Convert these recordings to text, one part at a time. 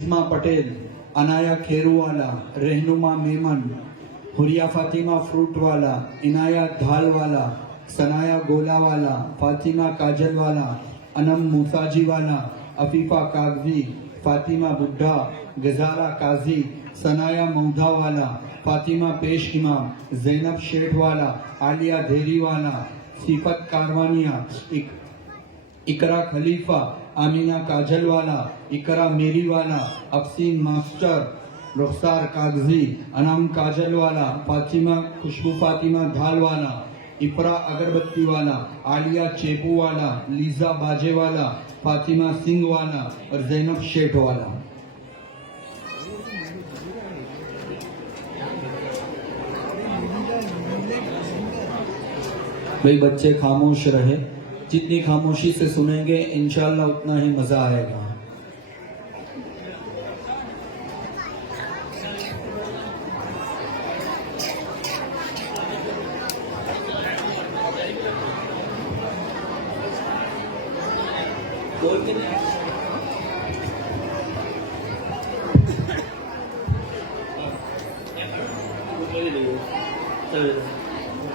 इस्मा पटेल, अनाया खेरूवाला, रहनुमा मेमन, हुरिया फातिमा फ्रूटवाला, इनाया धालवाला, सनाया गोलावाला, फातिमा काजलवाला, अनम मूसाजीवाला, अफीफा कागजी, फातिमा बुड्ढा, गजारा काजी, सनाया मौधावाला, फातिमा पेश इमाम, जैनब शेठवाला, आलिया धेरीवाला, सिफत कारवानिया, इकरा खलीफा, आमीना काजलवाला, इकरा मेरीवाला, अफसीन मास्टर, रुखसार कागजी, अनाम काजलवाला, फातिमा खुशबू फातिमा धालवाला, इफरा अगरबत्ती वाला, आलिया चेपू वाला, लीजा बाजेवाला, फातिमा सिंह वाला और जैनब शेठ वाला। भाई बच्चे खामोश रहे, जितनी खामोशी से सुनेंगे इंशाल्लाह उतना ही मजा आएगा।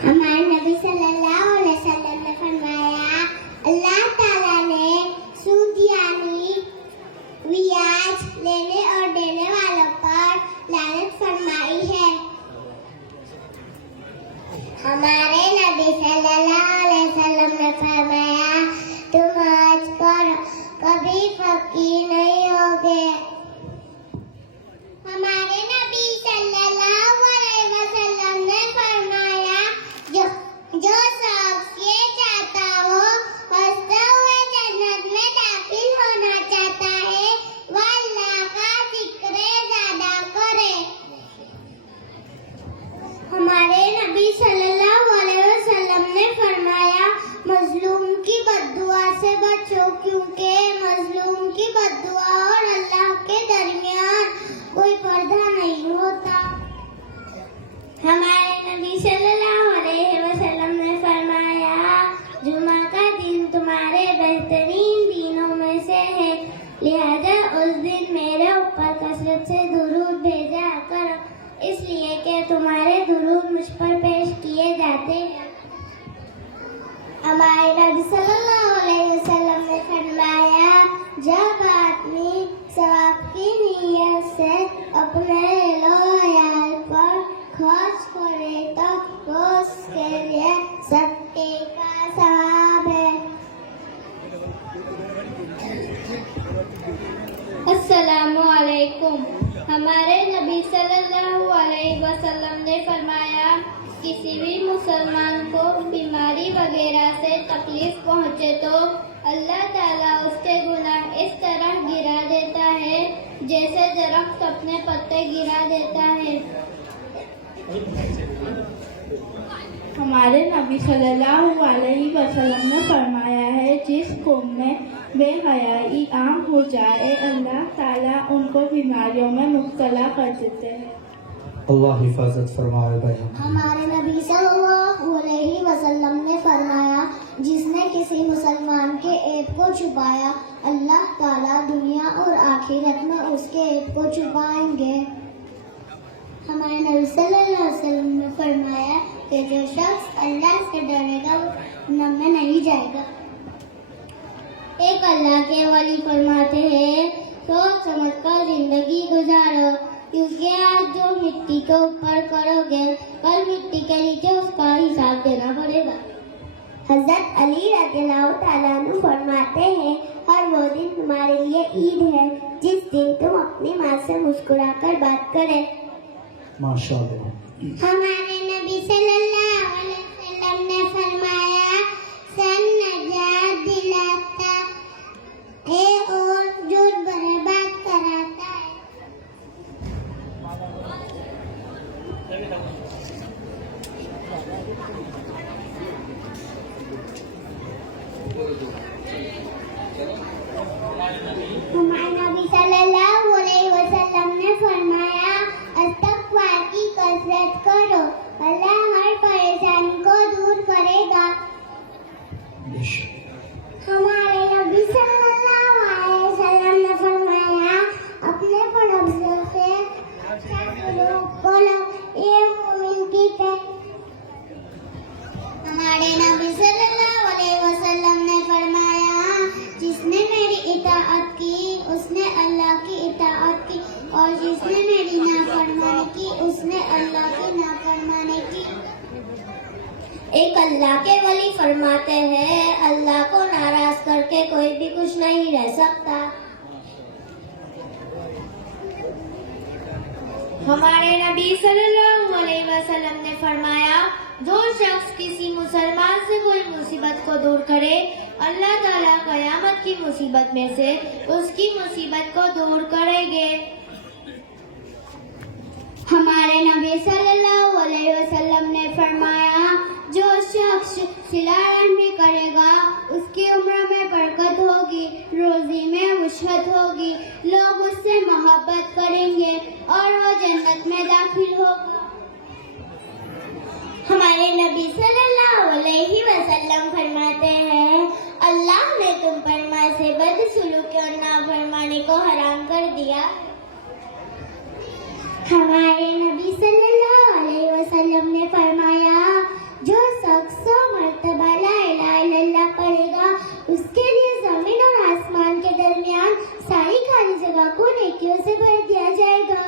हमारे नबी सल्लल्लाहु अलैहि वसल्लम ने फरमाया, अल्लाह ताला ने सूद यानी ब्याज लेने और देने वालों पर लानत फरमाई है। हमारे नबी सल्लल्लाहु अलैहि वसल्लम ने फरमाया, तुम आज पर कभी फकीर नहीं होगे। हमारे नबी सल्लल्लाहु अलैहि वसल्लम ने फरमाया, जो शख्स ये चाहता हो हंसते हुए जन्नत में दाखिल होना चाहता है, वह अल्लाह का जिक्र ज्यादा करे। हमारे नबी सल्लल्लाहु अलैहि वसल्लम ने फरमाया, मजलूम की बद्दुआ से बचो, क्योंकि मजलूम की बद्दुआ और अल्लाह के दरमियान कोई पर्दा नहीं होता। हमारे नबी सल्लल्लाहु अलैहि वसल्लम ने फरमाया, जुमा का दिन तुम्हारे बेहतरीन दिनों में से है, लिहाजा उस दिन मेरे ऊपर कसरत से दुरूद भेजा करो, इसलिए कि तुम्हारे दुरूद मुझ पर पेश किए जाते हैं। हमारे नबी सल्लल्लाहु अलैहि वसल्लम ने फरमाया, जब आदमी सवाब की नीयत से अपने लोयाल पर खर्च करे तो उसके लिए सदके का सवाब है। अस्सलामु अलैकुम। हमारे नबी सल्लल्लाहु अलैहि वसल्लम ने फरमाया, किसी भी मुसलमान को बीमारी वगैरह से तकलीफ पहुँचे तो अल्लाह ताला उसके गुनाह इस तरह गिरा देता है जैसे दरख्त अपने पत्ते गिरा देता है। हमारे नबी सल्लल्लाहु अलैहि वसल्लम ने फरमाया है, जिस कौम में बेहयाई आम हो जाए अल्लाह ताला उनको बीमारियों में मुब्तला कर देते हैं। अल्लाह हिफाजत फरमाए भाई। हमारे नबी सल्लल्लाहु अलैहि वसल्लम ने फरमाया, जिसने किसी मुसलमान के ऐब को छुपाया अल्लाह ताला दुनिया और आखिरत में उसके ऐब को छुपाएंगे। हमारे नबी सल्लल्लाहु अलैहि वसल्लम ने फरमाया कि जो शख्स अल्लाह से डरेगा वो जहन्नम में नहीं जाएगा। एक अल्लाह के वली फरमाते हैं, सोच समझ कर जिंदगी गुजारो, क्योंकि आज जो मिट्टी के ऊपर करोगे कल मिट्टी के नीचे उसका हिसाब देना पड़ेगा। हजरत अली रज़ियल्लाहु ताला अन्हु फरमाते हैं, और वो दिन तुम्हारे लिए ईद है जिस दिन तुम अपनी माँ से मुस्कुराकर बात करें। माशाअल्लाह। हमारे नबी सल्लल्लाहु अलैहि वसल्लम ने फरमाया, सन नजात दिलाता है और झूठ बर्बाद कराता है। हमारे नबी सल्लल्लाहु अलैहि वसल्लम ने फरमाया, इस्तग़फ़ार की कसरत करो, अल्लाह हर परेशानी को दूर करेगा। हमारे नबी सल्लल्लाहु अलैहि वसल्लम ने फरमाया, जिसने मेरी इताअत की उसने अल्लाह की इताअत की, और जिसने मेरी नाफरमानी की उसने अल्लाह की नाफरमानी की। एक अल्लाह के वली फरमाते हैं, अल्लाह को नाराज करके कोई भी खुश नहीं रह सकता। हमारे नबी सल्लल्लाहु अलैहि वसल्लम ने फरमाया, जो शख्स किसी मुसलमान से कोई मुसीबत को दूर करे, अल्लाह ताला कयामत की मुसीबत में से उसकी मुसीबत को दूर करेंगे। हमारे नबी सल्लल्लाहु अलैहि वसल्लम ने फरमाया, जो शख्स सिला रहमी करेगा उसकी उम्र में बरकत होगी, रोजी में वुसअत होगी, लोग उससे मोहब्बत करेंगे और वो जन्नत में दाखिल होगा। हमारे नबी सल्लल्लाहु अलैहि वसल्लम फरमाते हैं, अल्लाह ने तुम पर माँ से बदसलूकी और नाफरमानी को हराम कर दिया। हमारे नबी सल्लल्लाहु अलैहि वसल्लम ने फरमाया, जो शख्स 100 मर्तबा ला इलाहा इल्लल्लाह पढ़ेगा उसके लिए जमीन और आसमान के दरमियान सारी खाली जगह को नेकियों से भर दिया जाएगा।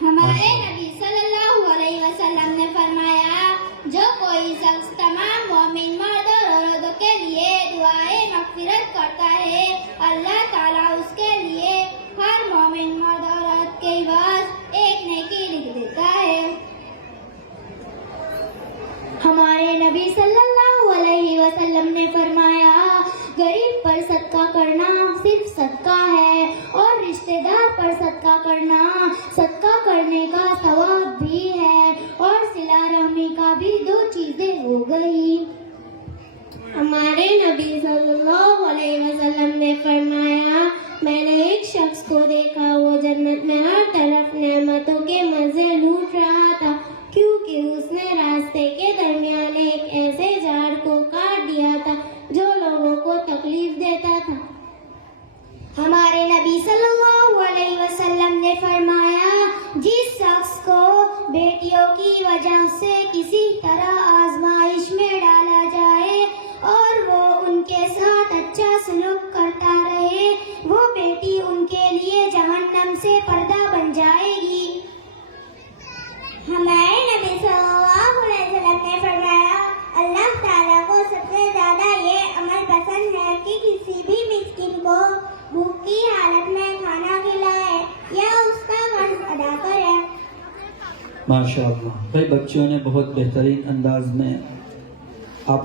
हमारे नबी सल्लल्लाहु अलैहि वसल्लम ने फरमाया, जो कोई शख्स तमाम मोमिन मर्द और औरतों के लिए दुआए मगफिरत करता है, अल्लाह ताला उसके लिए हर मोमिन मर्द और औरत के बाद एक नेकी लिख देता है। हमारे नबी सल्लल्लाहु अलैहि वसल्लम ने फरमाया, गरीब पर सदका करना सिर्फ सदका है और रिश्तेदार पर सदका करना सदका करने का सवाब भी है और सिला रहमी का भी 2 चीजें हो गई। हमारे नबी सल्लल्लाहु अलैहि वसल्लम ने फरमाया, मैंने एक शख्स को देखा, वो जन्नत में हर तरफ नेमतों के मजे लूट रहा था, क्योंकि उसने रास्ते के दरमियान एक ऐसे झाड़ को काट दिया था जो लोगों को तकलीफ देता था। हमारे नबी सल्लल्लाहु अलैहि वसल्लम ने फरमाया, जिस शख्स को बेटियों की वजह से किसी तरह आजमाइश में डाला जाए और वो उनके साथ अच्छा सलूक करता रहे, वो बेटी उनके लिए जहन्नम से पर्दा बन जाएगी। हमारे नबी सल्लल्लाहु अलैहि वसल्लम ने फरमाया, अल्लाह ताला को सबसे ज्यादा ये अमल पसंद है कि किसी भी मिस्किन को भूख की हालत में खाना खिलाए या उसका कर्ज अदा करे। माशाअल्लाह। भाई बच्चों ने बहुत बेहतरीन अंदाज में